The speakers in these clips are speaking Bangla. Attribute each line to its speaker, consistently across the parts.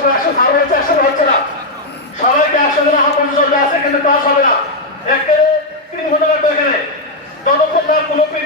Speaker 1: সবাইকে একসাথে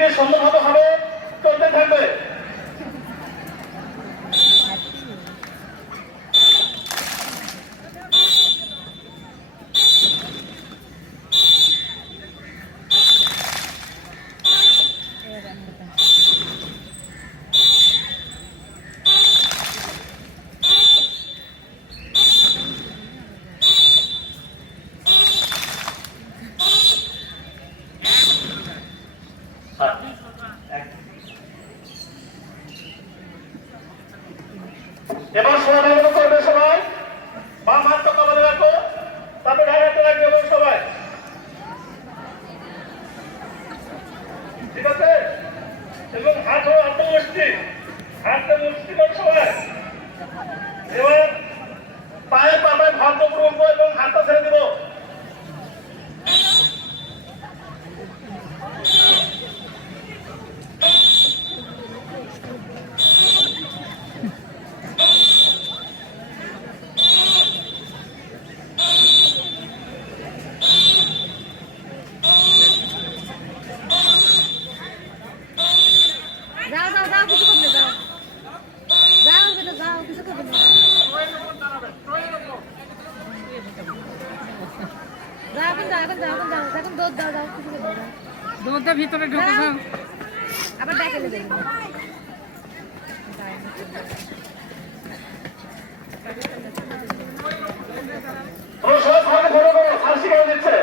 Speaker 2: দুধটা
Speaker 3: ভিতরে ঢুকে যাও
Speaker 2: আবার দেখে নেবে ও
Speaker 1: সব ভালো করে করে আরশি করে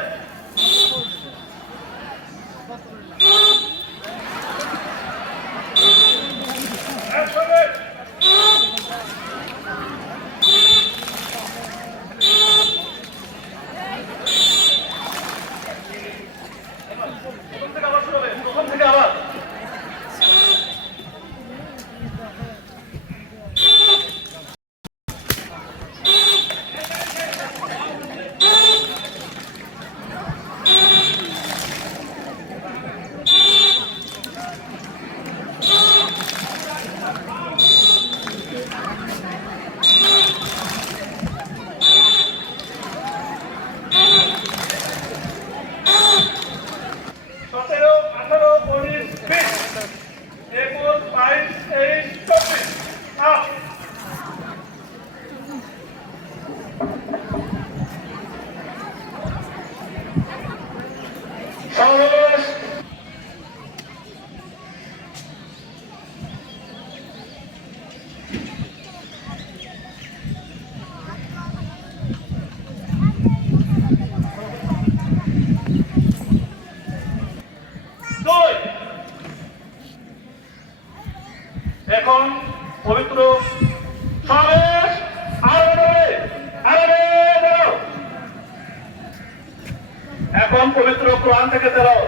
Speaker 1: কোরআন থেকে তেরাও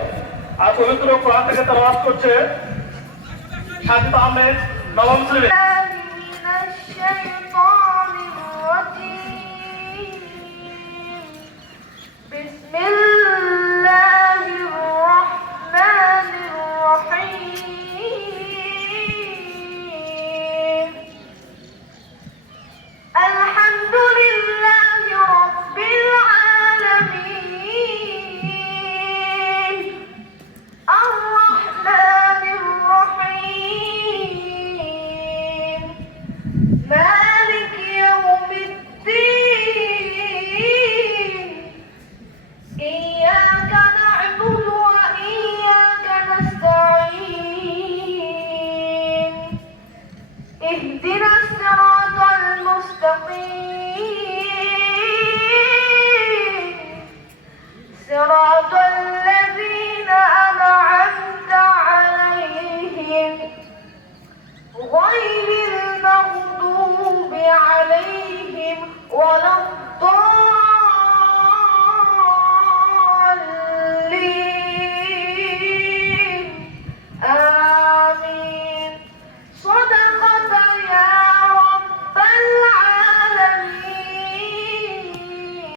Speaker 1: আর পবিত্র কোরআন থেকে তেরাওয়াত করছে সাজিদ আহমেদ নবম
Speaker 4: শ্রেণী